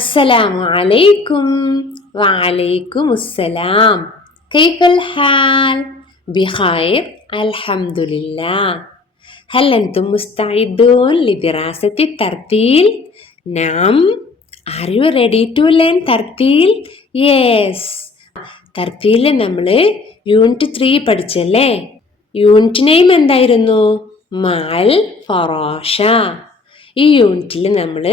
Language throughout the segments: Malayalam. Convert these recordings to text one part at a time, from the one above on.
السلام عليكم وعليكم السلام. كيف الحال؟ بخير الحمد لله. هل أنتم مستعدون لدراسة الترتيل؟ نعم. Are you ready to learn തർത്തീൽ? Yes. തർത്തീൽ നമ്മൾ യൂണിറ്റ് 3 പഠിച്ചല്ലേ? യൂണിറ്റ് നെയിം എന്തായിരുന്നു? മഅൽ ഫറാഷ. ഈ യൂണിറ്റിൽ നമ്മൾ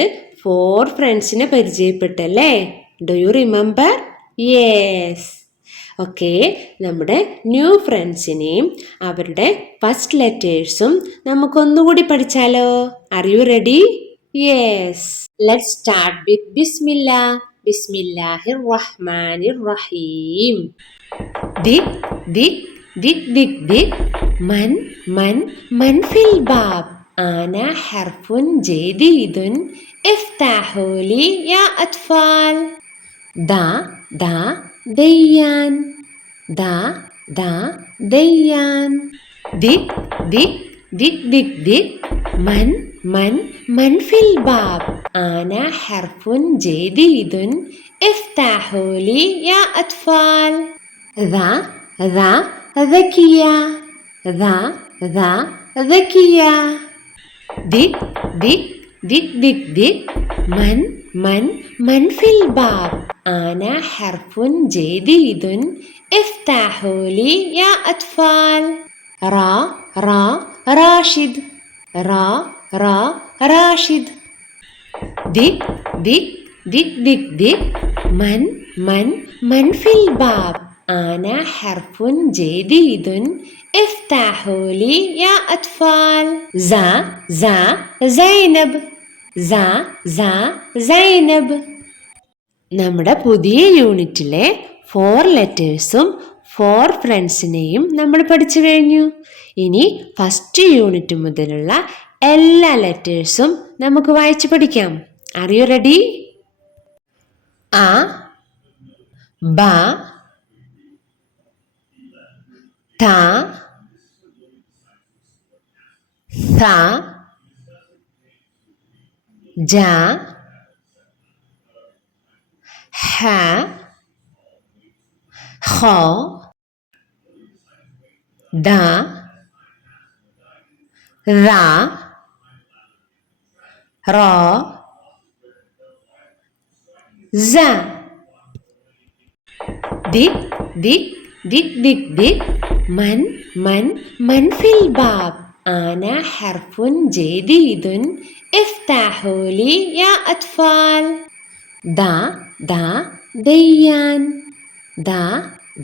4 ഫ്രണ്ട്സിനെ പരിചയപ്പെട്ടല്ലേ? Do you remember? Yes. Okay, നമ്മുടെ ന്യൂ ഫ്രണ്ട്സിനെയും അവരുടെ ഫസ്റ്റ് ലെറ്റേഴ്സും നമുക്കൊന്നുകൂടി പഠിച്ചാലോ? Are you ready? Yes. Let's start with ബിസ്മില്ലാ. ബിസ്മില്ലാഹിർ റഹ്മാനിർ റഹീം. ദിക് ദിക് ദിക് ദിക് ദിക്. മൻ മൻ മൻ ഫിൽ ബാബ്. أنا حرف جديد افتحوا لي يا أطفال. دا دا ديان. دا دا ديان. دك دك دك دك دك. من من من في الباب. أنا حرف جديد افتحوا لي يا أطفال. ذا ذا ذكية. ذا ذا ذكية. دك دك دك دك دك. من من من في الباب. أنا حرف جديد افتحوا لي يا أطفال. را را راشد. را را راشد. دك دك دك دك دك. من من من في الباب. أنا حرف جديد افتحوا لي يا أطفال. زا زا زينب. زا زا زينب. നമ്മുടെ പുതിയ യൂണിറ്റിലെ 4 ലെറ്റേഴ്സും 4 ഫ്രണ്ട്സിനെയും നമ്മൾ പഠിച്ചു കഴിഞ്ഞു. ഇനി ഫസ്റ്റ് യൂണിറ്റ് മുതലുള്ള എല്ലാ ലെറ്റേഴ്സും നമുക്ക് വായിച്ചു പഠിക്കാം. R you ready? അ ബ ത ഥ ജ ഹ ഖ ദ റ റ സ. ദിക് ദിക് ദിക് ദിക് ദിക്. من من من في الباب. أنا حرف جديد افتحوا لي يا أطفال. دا دا ديان. دا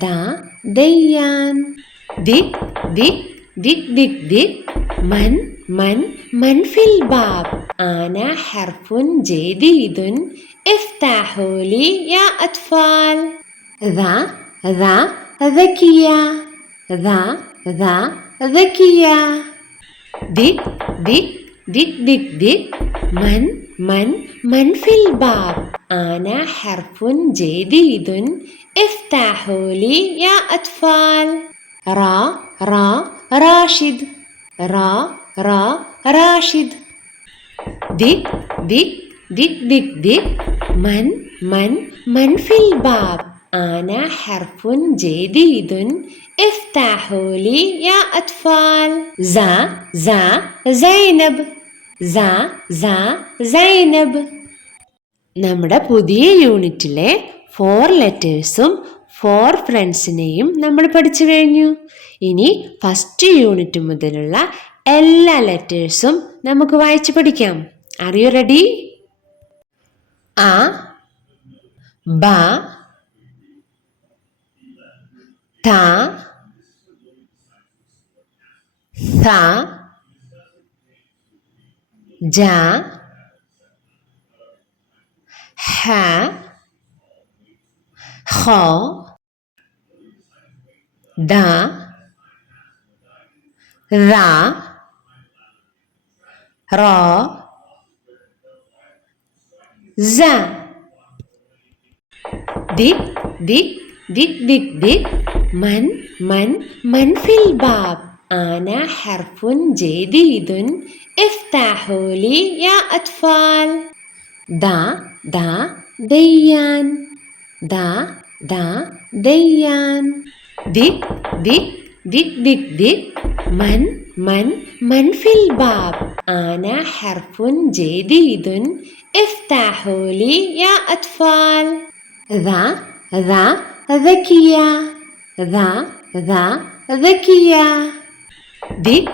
دا ديان. دك دك دك دك دك. من من من في الباب. أنا حرف جديد افتحوا لي يا أطفال. ذا ذا ذكية. ذا ذا ذكية. دك دك دك دك دك. من من من في الباب. أنا حرف جديد افتحوا لي يا أطفال. را را راشد. را را راشد. دك دك دك دك دك. من من من في الباب. أنا حرف جديد افتحوا لي يا أطفال. زا زا زينب. زا زا زينب. നമ്മുടെ പുതിയ യൂണിറ്റിലെ 4 ലെറ്റേഴ്സും 4 ഫ്രണ്ട്സിനെയും നമ്മൾ പഠിച്ചു കഴിഞ്ഞു. ഇനി ഫസ്റ്റ് യൂണിറ്റ് മുതലുള്ള എല്ലാ ലെറ്റേഴ്സും നമുക്ക് വായിച്ചു പഠിക്കാം. R you ready? അ ബ ത ഥ ജ ഹ ഖ ദ റ റ സ. ദിക് ദിക് ദിക് ദിക് ദിക്. من من من في الباب. أنا حرف جديد افتحوا لي يا أطفال. دا دا ദയ്യാൻ. ദ ദ ദയ്യാൻ. ദിക് ദിക് ദിക് ദിക് ദിക്. മൻ മൻ മൻ ഫിൽ ബാബ്. ആന ഹർഫുൻ ജദീദുൻ ഇഫ്തഹൂ ലി യാ അത്ഫാൽ. ذا ذا ذكية. ذا ذا ذكية. دك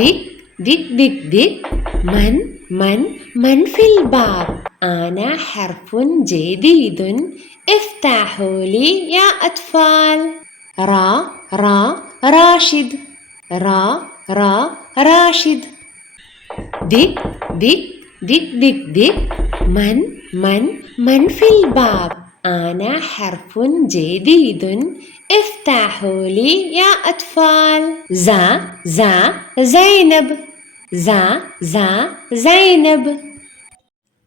دك دك دك دك. من من في الباب. أنا حرف جديد افتحوا لي يا أطفال. را را راشد. را را راشد. دك دك دك دك دك. من في الباب. أنا حرف جديد افتحوا لي يا أطفال. زينب. زينب.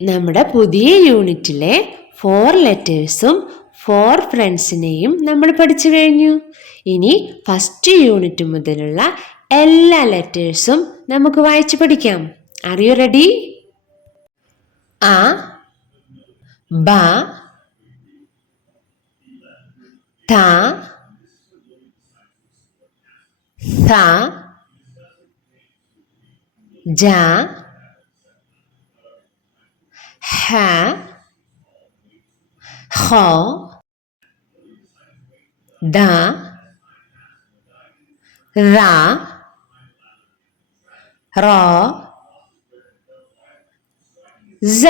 നമ്മുടെ പുതിയ യൂണിറ്റിലെ 4 ലെറ്റേഴ്സും 4 ഫ്രണ്ട്സിനെയും നമ്മൾ പഠിച്ചു കഴിഞ്ഞു. ഇനി ഫസ്റ്റ് യൂണിറ്റ് മുതലുള്ള എല്ലാ ലെറ്റേഴ്സും നമുക്ക് വായിച്ചു പഠിക്കാം. R you ready? അ ബ ത സ ജ ഹ ഖ ദ റ റ സ.